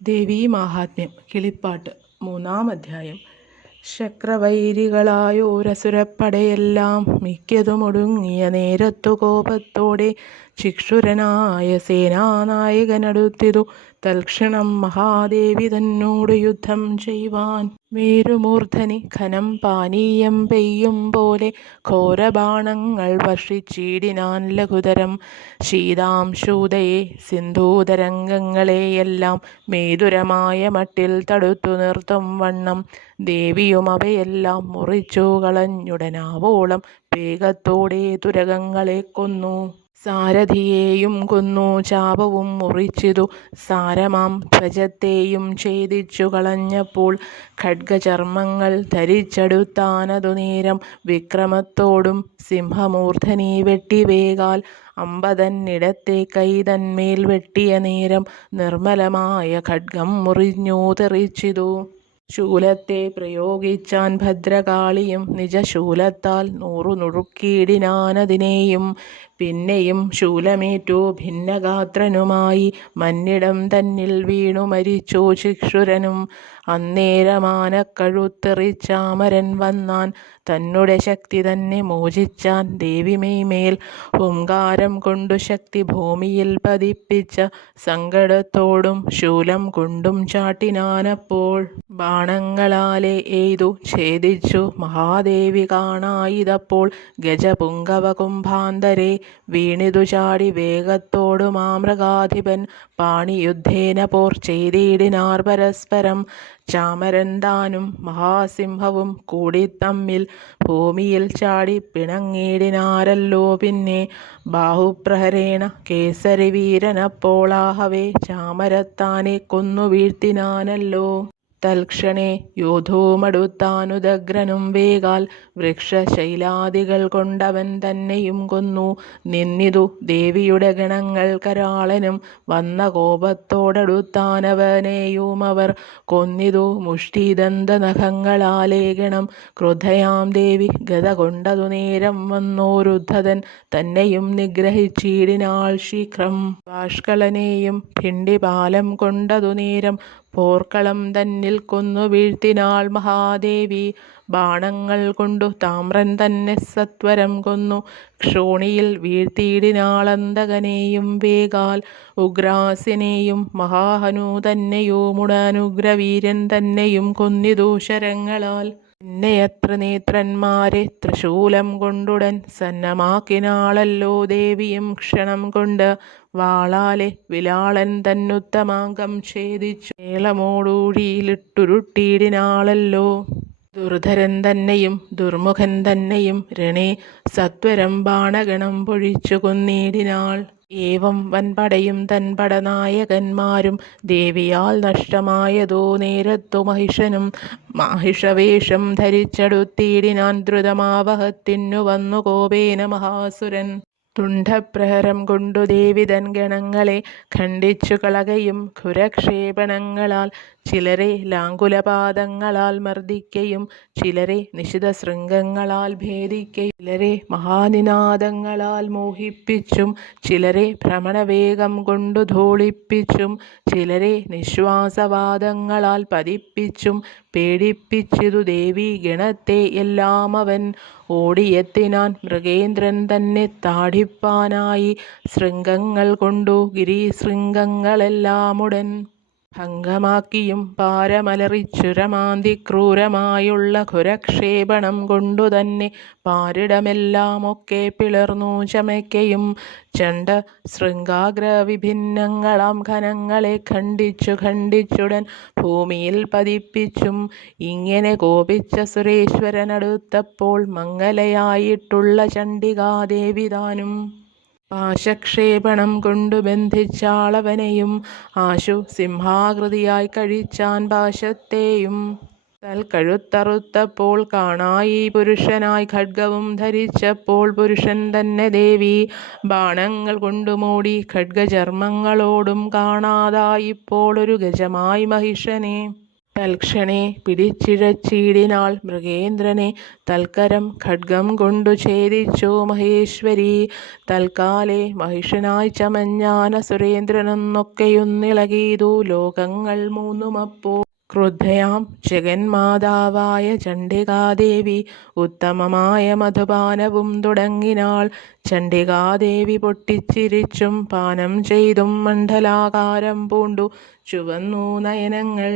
ദേവീ മാഹാത്മ്യം കിളിപ്പാട്ട് 3-ാം അധ്യായം. ശക്രവൈരികളായോരസുരപ്പടയെല്ലാം മിക്കതുമൊടുങ്ങിയ നേരത്തു കോപത്തോടെ ചിക്ഷുരനായ സേനാനായകനടുത്തിതു തൽക്ഷണം മഹാദേവി തന്നോട് യുദ്ധം ചെയ്വാൻ. മേരുമൂർധനി ഘനം പാനീയം പെയ്യും പോലെ ഘോരബാണങ്ങൾ വർഷിച്ചിടിനാൻ ലഘുതരം. ശീതാംശൂദയെ സിന്ധൂതരംഗങ്ങളെയെല്ലാം മേതുരമായ മട്ടിൽ തടുത്തു നിർത്തും വണ്ണം ദേവിയും അവയെല്ലാം മുറിച്ചു കളഞ്ഞുടനാവോളം വേഗത്തോടെ തുരകങ്ങളെ കൊന്നു. സാരഥിയെയും കൊന്നു, ചാപവും മുറിച്ചിതു, സാരമാം ധ്വജത്തെയും ഛേദിച്ചു കളഞ്ഞപ്പോൾ ഖഡ്ഗചർമ്മങ്ങൾ ധരിച്ചടുത്താനതു നേരം വിക്രമത്തോടും സിംഹമൂർധനി വെട്ടിവേകാൽ അമ്പതന്നിടത്തെ കൈതന്മേൽ വെട്ടിയ നേരം നിർമ്മലമായ ഖഡ്ഗം മുറിഞ്ഞു തെറിച്ചിതു. ശൂലത്തെ പ്രയോഗിച്ചാൻ ഭദ്രകാളിയും നിജശൂലത്താൽ 100 നുറുക്കിയിടിനാനതിനെയും. പിന്നെയും ശൂലമേറ്റു ഭിന്നഗാത്രനുമായി മന്നിടം തന്നിൽ വീണു മരിച്ചു ചിക്ഷുരനും. അന്നേരമാനക്കഴുത്തെറിച്ചാമരൻ വന്നാൻ, തന്നെ ശക്തി തന്നെ മോചിച്ചാൻ ദേവിമേൽ. ഹുങ്കാരം കൊണ്ടു ശക്തി ഭൂമിയിൽ പതിപ്പിച്ച സങ്കടത്തോടും ശൂലം കൊണ്ടും ചാട്ടിനാനപ്പോൾ. ബാണങ്ങളാലെ എയ്തു ഛേദിച്ചു മഹാദേവി കാണായിതപ്പോൾ ഗജപുങ്കവ കുംഭാന്തരെ വീണിതു ചാടി വേഗത്തോടു മാമൃഗാധിപൻ. പാണിയുദ്ധേന പോർ ചെയ്തിടിനാർ പരസ്പരം. ചാമരൻ താനും മഹാസിംഹവും കൂടിത്തമ്മിൽ ഭൂമിയിൽ ചാടി പിണങ്ങിടിനാരല്ലോ പിന്നെ. ബാഹുപ്രഹരേണ കേസരി വീരനപ്പോളാഹവേ ചാമരത്താനെ കൊന്നു വീഴ്ത്തിനാനല്ലോ. തൽക്ഷണേ യോധുമടുത്താനുദഗ്രനും വേഗാൽ വൃക്ഷശൈലാദികൾ കൊണ്ടവൻ തന്നെയും കൊന്നു. നിന്നിതു ദേവിയുടെ ഗണങ്ങൾ കരാളനും വന്ന കോപത്തോടടുത്താനവനെയുമവർ കൊന്നിതു മുഷ്ടിദന്തനഖങ്ങളാലേ ഗണം. ക്രുദ്ധയാം ദേവി ഗദ കൊണ്ടതു നേരം വന്നോരുദ്ധതൻ തന്നെയും നിഗ്രഹിച്ചിടിനാൾ ശീഘ്രം. ബാഷ്കളനെയും ഭിണ്ടിപാലം കൊണ്ടതു നേരം പോർക്കളം തന്നിൽ കൊന്നു വീഴ്ത്തിനാൾ മഹാദേവി. ബാണങ്ങൾ കൊണ്ടു താമ്രൻ തന്നെ സത്വരം കൊന്നു ക്ഷോണിയിൽ വീഴ്ത്തിയിടിനാളന്തകനെയും വേഗാൽ. ഉഗ്രാസിനെയും മഹാഹനു തന്നെയുമുടനുഗ്രവീരൻ തന്നെയും കൊന്നിതു ശരങ്ങളാൽ. പിന്നെയത്ര നേത്രന്മാരെ ത്രിശൂലം കൊണ്ടുടൻ സന്നമാക്കിനാളല്ലോ ദേവിയും ക്ഷണം കൊണ്ട്. വാളാലെ വിലാളൻ തന്നുത്തമാംഗം ഛേദിച്ചു മേളമോടൂഴിയിലിട്ടുരുട്ടിയിടിനാളല്ലോ. ദുർധരൻ തന്നെയും ദുർമുഖൻ തന്നെയും രണേ സത്വരം ബാണഗണം പൊഴിച്ചു കൊന്നിടിനാൾ. ഏവം വൻപടയും തൻപടനായകന്മാരും ദേവിയാൽ നഷ്ടമായതോ നേരത്തു മഹിഷനും മാഹിഷവേഷം ധരിച്ചടുത്തിടിനാൻ ദ്രുതമാവഹത്തിനു വന്നു കോപേന മഹാസുരൻ. തുണ്ഡപ്രഹരം കൊണ്ടു ദേവിതൻ ഗണങ്ങളെ ഖണ്ഡിച്ചു കളകയും ഖുരക്ഷേപണങ്ങളാൽ ചിലരെ ലാങ്കുലപാദങ്ങളാൽ മർദ്ദിക്കയും ചിലരെ നിശിത ശൃംഗങ്ങളാൽ ഭേദിക്കയും ചിലരെ മഹാനിനാദങ്ങളാൽ മോഹിപ്പിച്ചും ചിലരെ ഭ്രമണവേഗം കൊണ്ടു ധൂളിപ്പിച്ചും ചിലരെ നിശ്വാസവാദങ്ങളാൽ പതിപ്പിച്ചും പേടിപ്പിച്ചിതു ദേവി ഗണത്തെ എല്ലാം അവൻ. ഓടിയെത്തിനാൻ മൃഗേന്ദ്രൻ തന്നെ താടിപ്പാനായി ശൃംഗങ്ങൾ കൊണ്ടു ഗിരിശൃംഗങ്ങളെല്ലാമുടൻ ഭംഗമാക്കിയും പാരമലറിച്ചുരമാന്തി ക്രൂരമായുള്ള ഖുരക്ഷേപണം കൊണ്ടു തന്നെ പാരിടമെല്ലാമൊക്കെ പിളർന്നു ചമയ്ക്കയും ചണ്ഡ ശൃംഗാഗ്രവിഭിന്നങ്ങളാം ഘനങ്ങളെ ഖണ്ഡിച്ചുടൻ ഭൂമിയിൽ പതിപ്പിച്ചും. ഇങ്ങനെ കോപിച്ച സുരേശ്വരനടുത്തപ്പോൾ മംഗലയായിട്ടുള്ള ചണ്ഡികാദേവി താനും പാശക്ഷേപണം കൊണ്ടു ബന്ധിച്ചാളവനെയും ആശു സിംഹാകൃതിയായി കഴിച്ചാൻ പാശത്തെയും. തൽക്കഴുത്തറുത്തപ്പോൾ കാണായി പുരുഷനായി ഖഡ്ഗവും ധരിച്ചപ്പോൾ പുരുഷൻ തന്നെ ദേവി. ബാണങ്ങൾ കൊണ്ടു മൂടി ഖഡ്ഗചർമ്മങ്ങളോടും കാണാതായിപ്പോൾ ഒരു ഗജമായി മഹിഷനെ. തൽക്ഷണേ പിടിച്ചിഴച്ചിടിനാൾ മൃഗേന്ദ്രനെ. തൽക്കരം ഖഡ്ഗം കൊണ്ടു ഛേദിച്ചു മഹേശ്വരി. തൽക്കാലേ മഹിഷനായി ചമഞ്ഞാന സുരേന്ദ്രനൊക്കെയൊന്നിളകിയതു ലോകങ്ങൾ മൂന്നുമപ്പോൾ. ക്രുദ്ധയാം ജഗന്മാതാവായ ചണ്ഡികാദേവി ഉത്തമമായ മധുപാനവും തുടങ്ങിനാൾ. ചണ്ഡികാദേവി പൊട്ടിച്ചിരിച്ചും പാനം ചെയ്തും മണ്ഡലാകാരം പൂണ്ടു ചുവന്നു നയനങ്ങൾ.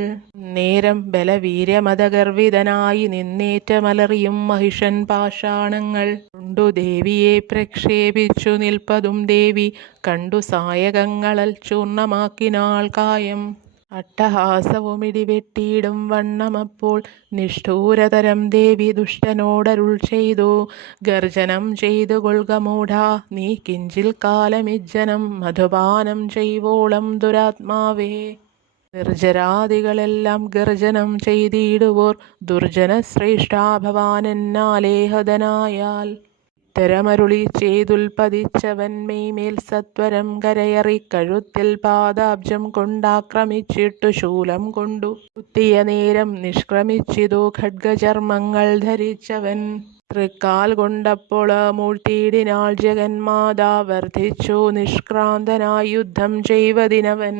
നേരം ബലവീര്യമതഗർവിതനായി നിന്നേറ്റമലറിയും മഹിഷൻ പാഷാണങ്ങൾ കൊണ്ടു ദേവിയെ പ്രക്ഷേപിച്ചു നിൽപ്പതും ദേവി കണ്ടു സായകങ്ങളൽ ചൂർണമാക്കിനാൾ കായം. അട്ടഹാസവുമിടിവെട്ടിയിടും വണ്ണമപ്പോൾ നിഷ്ഠൂരതരം ദേവി ദുഷ്ടനോടരുൾ ചെയ്തു. ഗർജനം ചെയ്തു കൊൾക മൂഢാ, നീ കിഞ്ചിൽ കാലമിജ്ജനം മധുപാനം ചെയ്വോളം ദുരാത്മാവേ. നിർജരാദികളെല്ലാം ഗർജനം ചെയ്തിടുവോർ ദുർജന ശ്രേഷ്ഠാ ഭവാനെന്നാലേ ഹതനായാൽ. ഇത്തരമരുളി ചെയ്തുൽപ്പതിച്ചവൻ മെയ്മേൽ സത്വരം കരയറി കഴുത്തിൽ പാദാബ്ജം കൊണ്ടാക്രമിച്ചിട്ടു ശൂലം കൊണ്ടു കുത്തിയ നേരം നിഷ്ക്രമിച്ചിതു ഖഡ്ഗചർമ്മങ്ങൾ ധരിച്ചവൻ. തൃക്കാൽ കൊണ്ടപ്പോൾ മൂഴ്ത്തിയിടിനാൾ ജഗന്മാതാ, വർദ്ധിച്ചു നിഷ്ക്രാന്തനായി യുദ്ധം ചെയ്വതിനവൻ.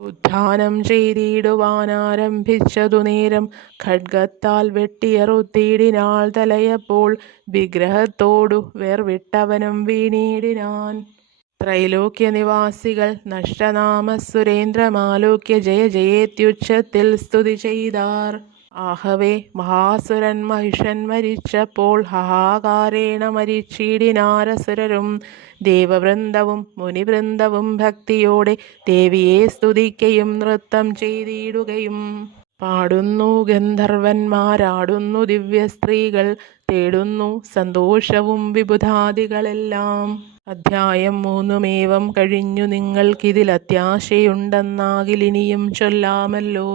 ഉദ്ധാനം ചെയ്തിടുവാനാരംഭിച്ചതു നേരം ഖഡ്ഗത്താൽ വെട്ടിയറുത്തിയിടിനാൾ തലയപ്പോൾ. വിഗ്രഹത്തോടു വേർവിട്ടവനും വീണിടിനാൻ. ത്രൈലോക്യനിവാസികൾ നഷ്ടനാമ സുരേന്ദ്രമാലോക്യ ജയ ജയേത്യുച്ചത്തിൽ സ്തുതി ചെയ്താർ. ആഹവേ മഹാസുരൻ മഹിഷൻ മരിച്ചപ്പോൾ ഹഹാകാരേണ മരിച്ചിടിനാരസുരരും. ദേവവൃന്ദവും മുനിവൃന്ദവും ഭക്തിയോടെ ദേവിയെ സ്തുതിക്കയും നൃത്തം ചെയ്തിടുകയും. പാടുന്നു ഗന്ധർവന്മാരാടുന്നു ദിവ്യസ്ത്രീകൾ, തേടുന്നു സന്തോഷവും വിബുധാദികളെല്ലാം. അധ്യായം 3 കഴിഞ്ഞു. നിങ്ങൾക്കിതിൽ അത്യാശയുണ്ടെന്നാകിലിനിയും ചൊല്ലാമല്ലോ.